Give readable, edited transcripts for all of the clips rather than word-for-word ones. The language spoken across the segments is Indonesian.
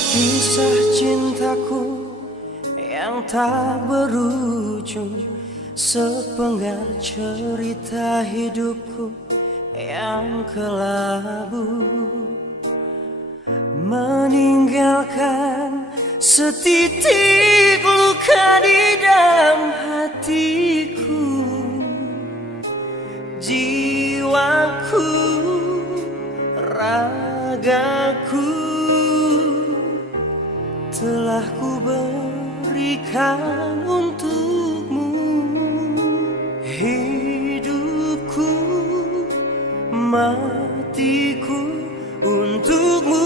kisah cintaku yang tak berujung, sepenggal cerita hidupku yang kelabu, meninggalkan setitik luka di dalam hatiku. Jiwaku, ragaku telah ku berikan untukmu. Hidupku, matiku untukmu.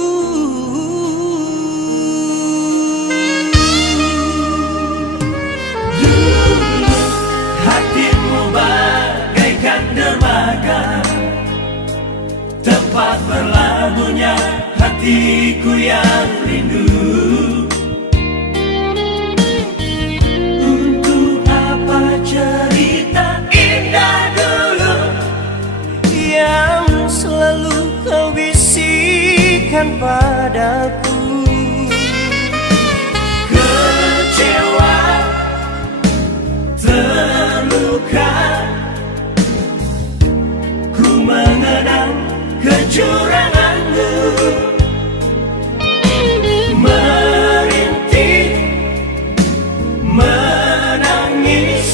Dulu hatimu bagaikan dermaga, tempat berlabuhnya hatiku yang rindu. Untuk apa cerita indah dulu yang selalu kau bisikan padaku. Kecewa, terluka, ku mengenang kecuranganmu, merintih, menangis.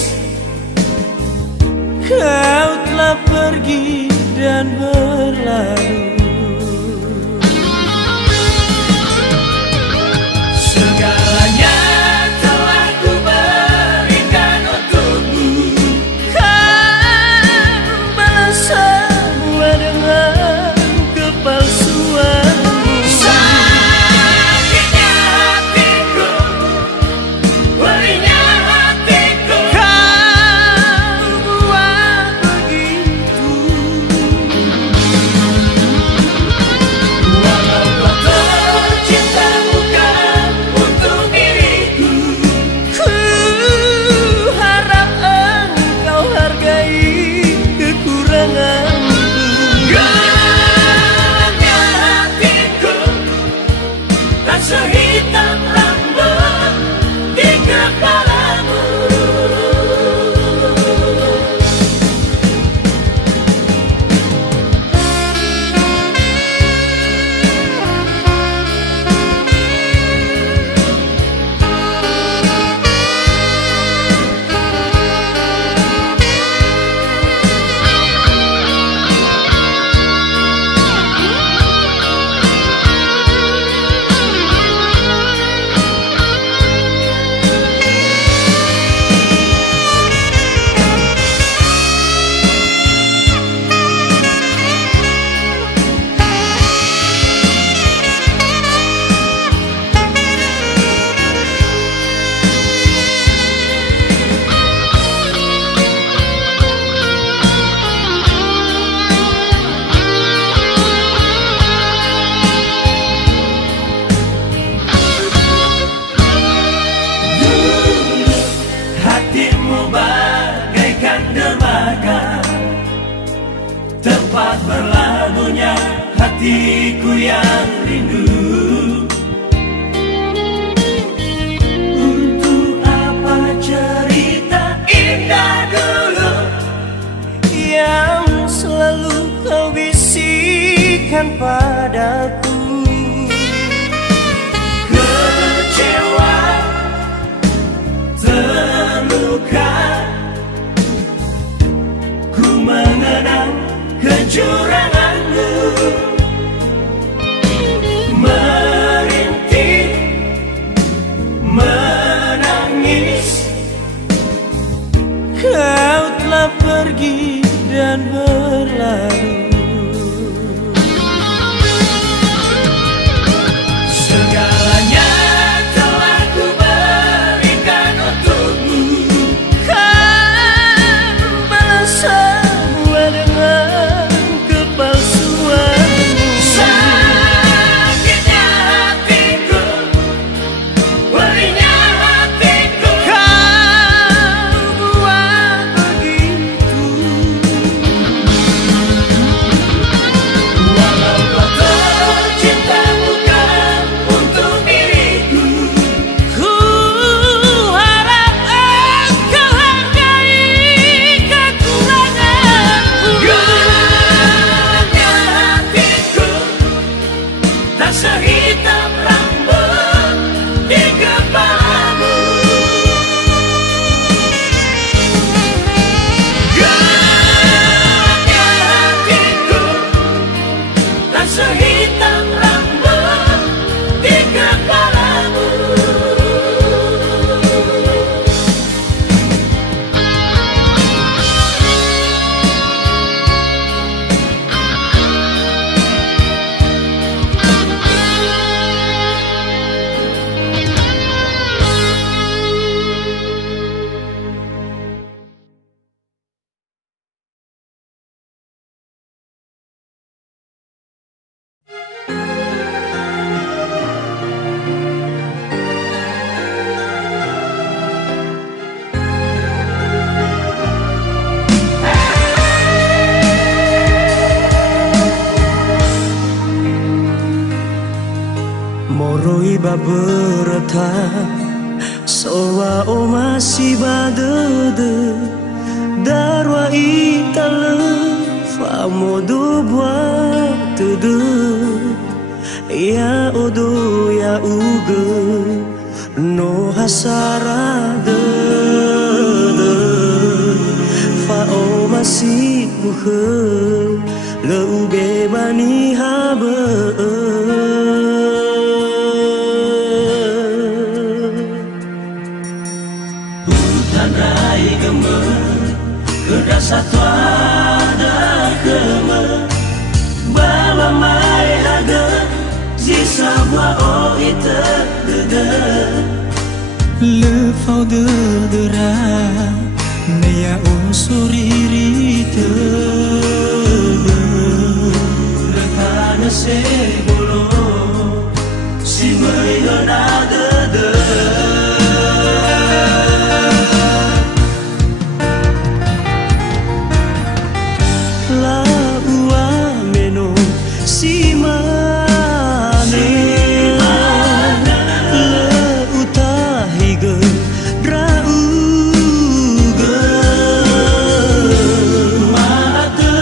Kau telah pergi dan berlalu. Segalanya telah ku berikan untukmu. Kau balas semua dengan kepalsuanmu. Sakitnya hatiku, perihnya hatiku, Kau buat begitu. walau kau tercinta bukan untuk diriku. Ku harap engkau hargai kekuranganku. Gelapnya hatiku tak sehitam rambut di kepalamu. Hatimu bagaikan dermaga, tempat berlabuhnya hatiku yang rindu. Untuk apa cerita indah dulu Yang selalu kau bisikan padaku. kecewa, terluka, ku mengenang kecuranganmu, merintih, menangis. Kau telah pergi dan berlalu. Segalanya telah ku berikan untukmu. Kau balas semua dengan kepalsuanmu. baberata soa o masih badede darwa itale famodo buat tede ya odo ya uge no hasarade fa o masih buhe leube bani habe hutan rai geme kedasa tuada geme bala mai haga sisa bua o ite dede le fau de dera neya o soririte le kana se bolo si mai hana dede la ua meno si mane le utahiga drauga mata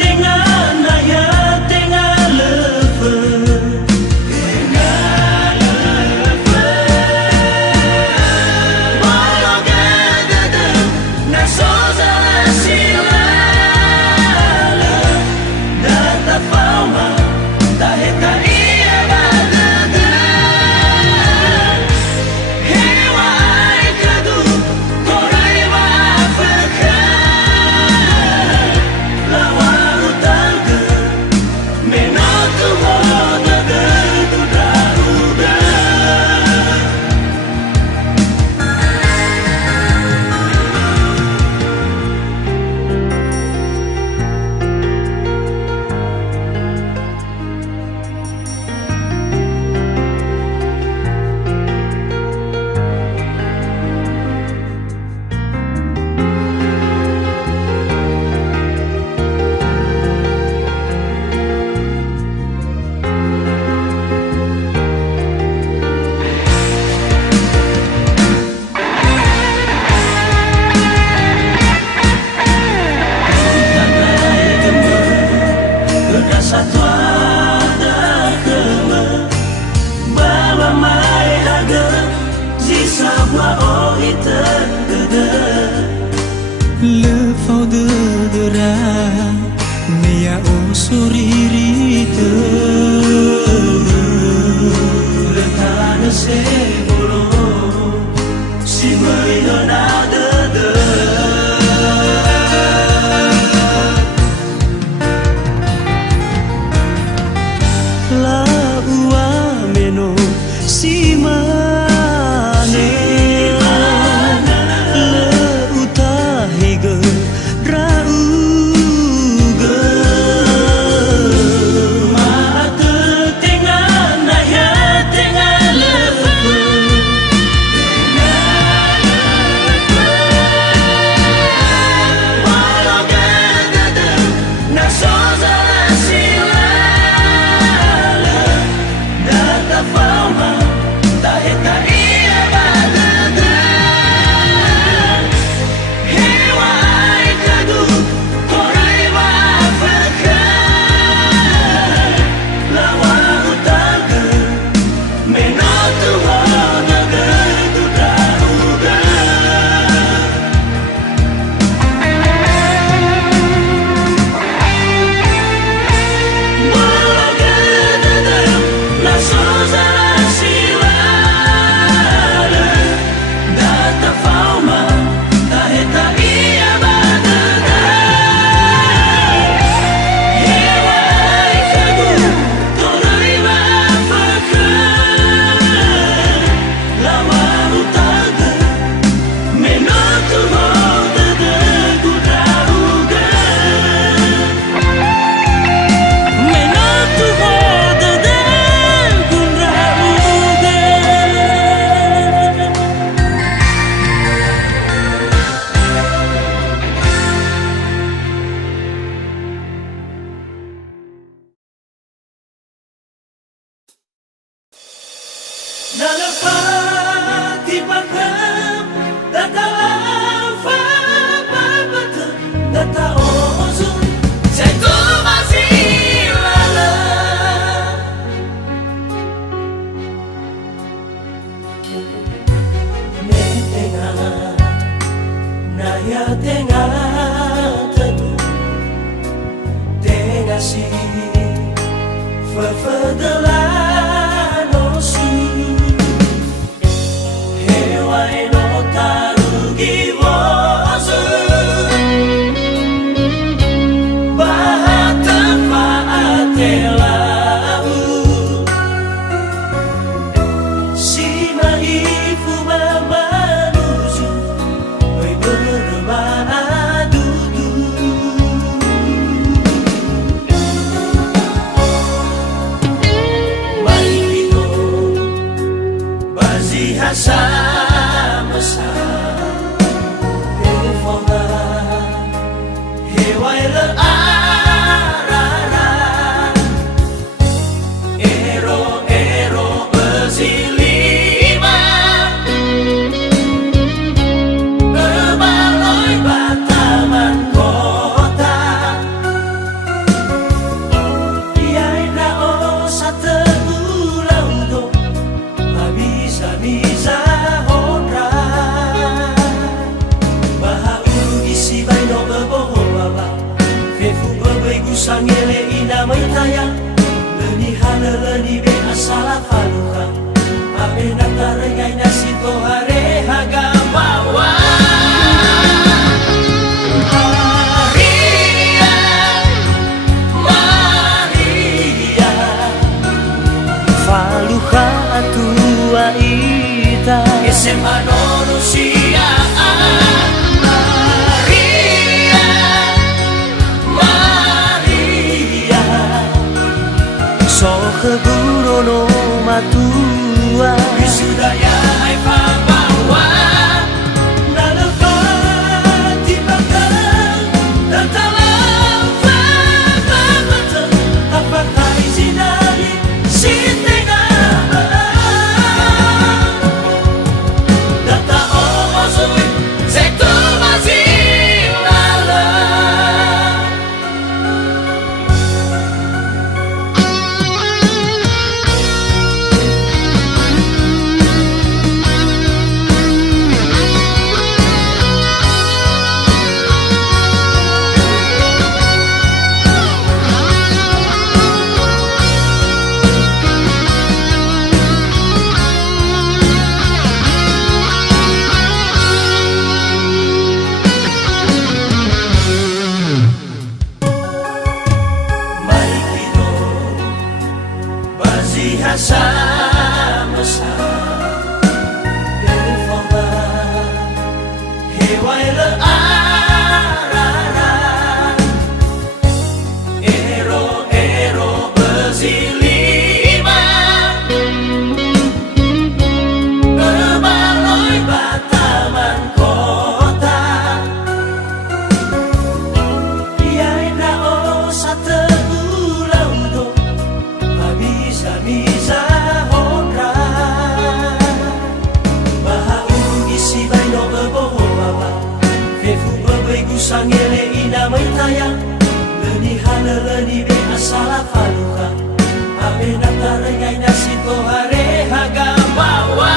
tengah naya tengah lefe bolo gedede na soza sila data fama taheta ia badede hewa ai kadu korai wa Afrika lawa utangke menotu hoda de tu dauga satu ada keme bala mai haga sisa bua o ite dede le fau de dera neya o soririte le kana se bolo si mai hana dede la ua meno si mane le utahiga drauga mata tengah naya tengah lefe Nalapati pagham Datalafa babata Dataozun Sento masilala Metenga Naya tenga Tetu Tenga si Fafadalan Osu Hewai no tarugi wosu Bahata faatelau Sima ifu mamanuzu Oi bermadudu Mai hito Bazi hasa-masa Hefonga Hewai le-arara Ero-ero bezilima Bebaloi bataman kota Yai rao sategulau do Bisa-bisa honra Bahaugi si baino beboho baba Fefu bebai gusangele ina maitaya Leni hana leni be asala faluka Abe natarengai nasi tohare hagamawa Maria, Maria Faluha atua ita SMA manusia Maria, Maria So keburo no matua Wisudaya ai pabawa Nalapati bakal Datalafa babata Apakah izinari Sintega Data omazui Sektu mazilala Hasa-masa Telefonga Hewai le-arara Ero-ero bezilima Bebaloi bataman kota Yai rao sategulau do Bisa-bisa honra Bahaugi si baino beboho baba Fefu bebai gusangele ina maitaya Leni hana leni be asala faluka Abe natarengai nasi tohare hagamawa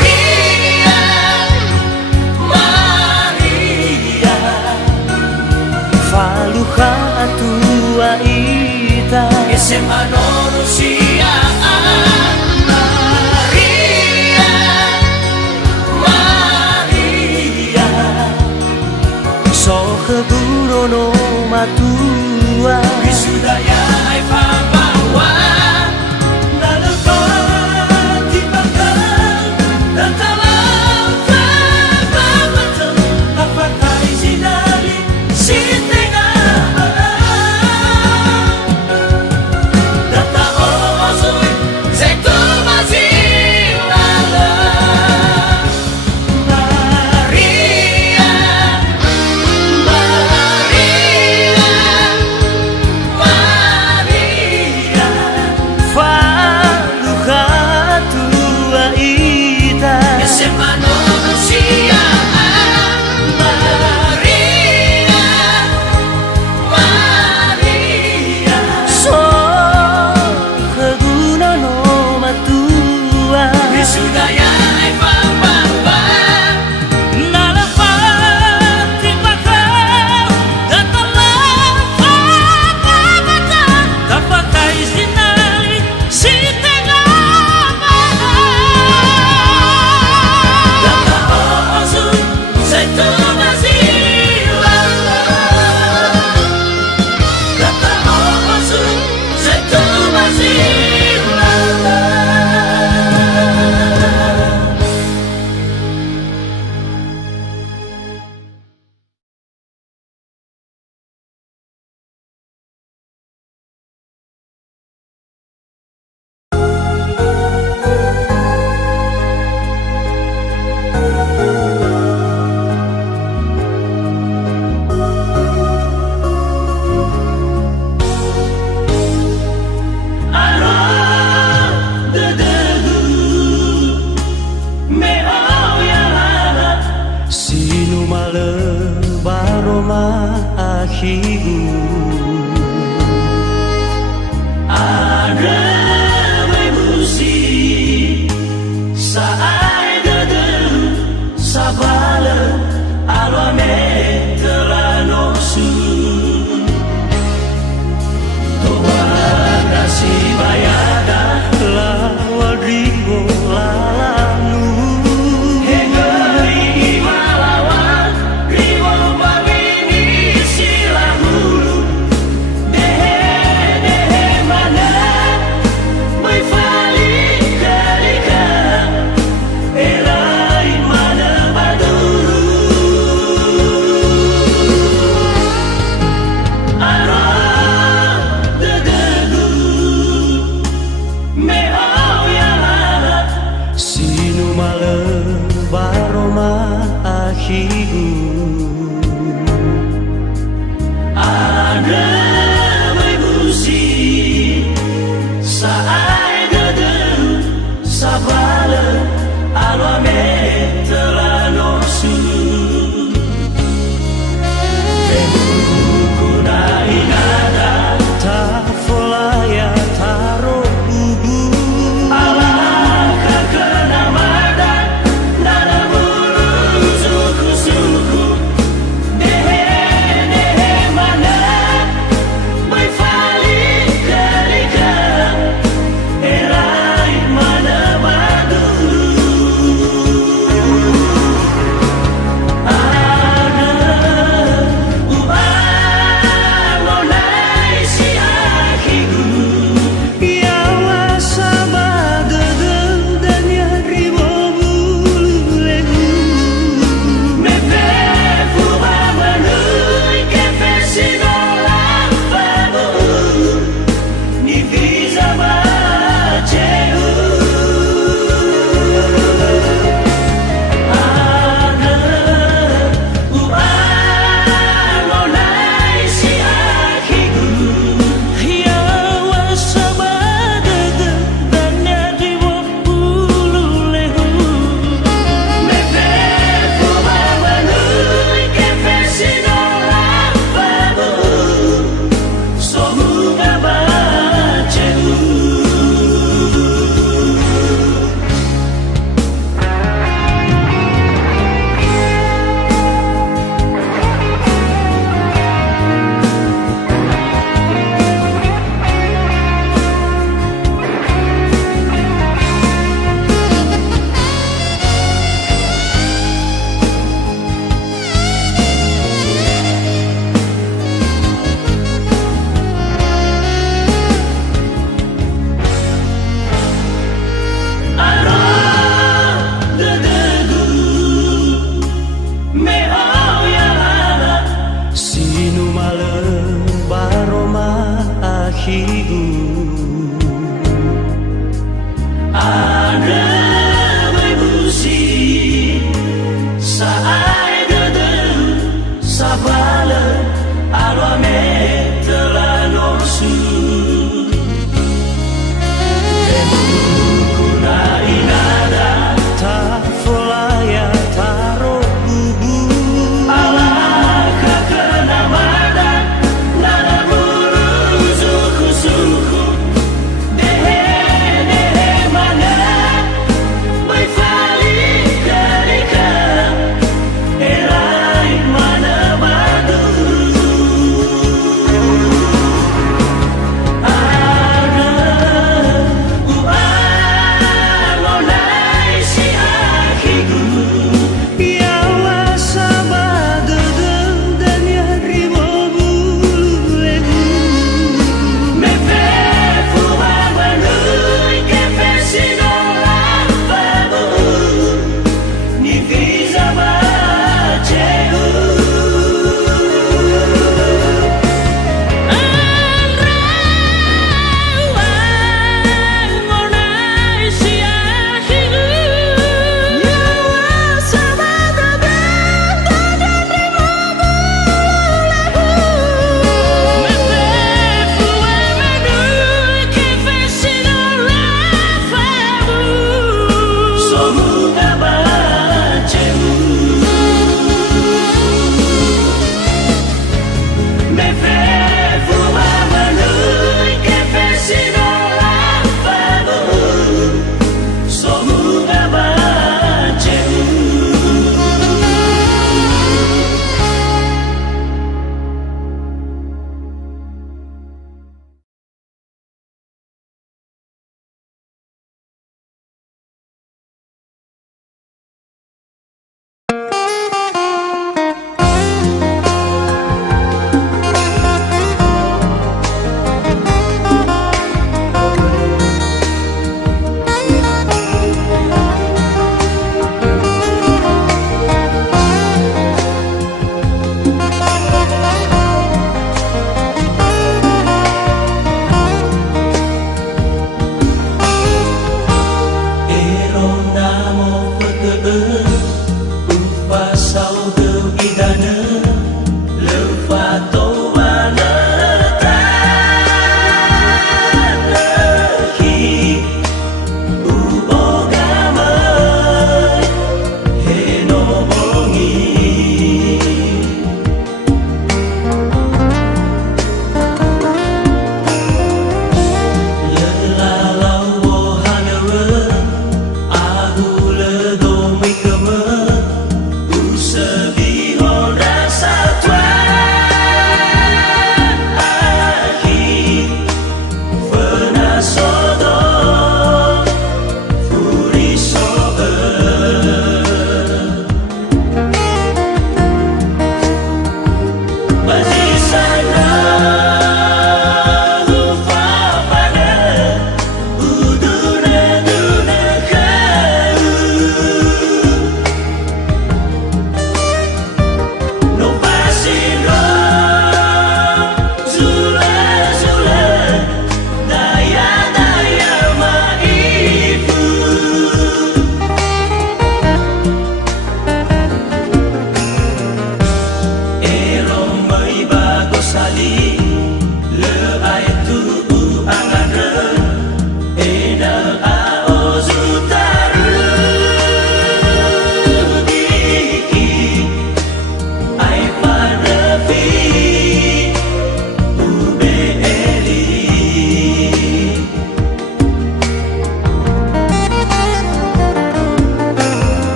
Maria, Maria Faluha atua ita SMA manusia Maria, Maria So keburo no matua Wisudaya ai pabawa Nalapati bakal Datalafa babata Apakah izinari Sintega Isudaya ai pambamba Nalapati bakal datalah pamata tapakai sinali si tengah Data osu Saitu masila Data osu Saitu masila sinu male baroma akhiru Ada memusi Saai dede Sabale Alwame telanosu Toba kasih bayada lawa ringo lalanu Hengeri malawan Rimo babini silamulu Dehe mana Mai fali kalika Elai mana baduru Arah dedegu Me oyala sinu male baroma akhiru Ada memusi Saat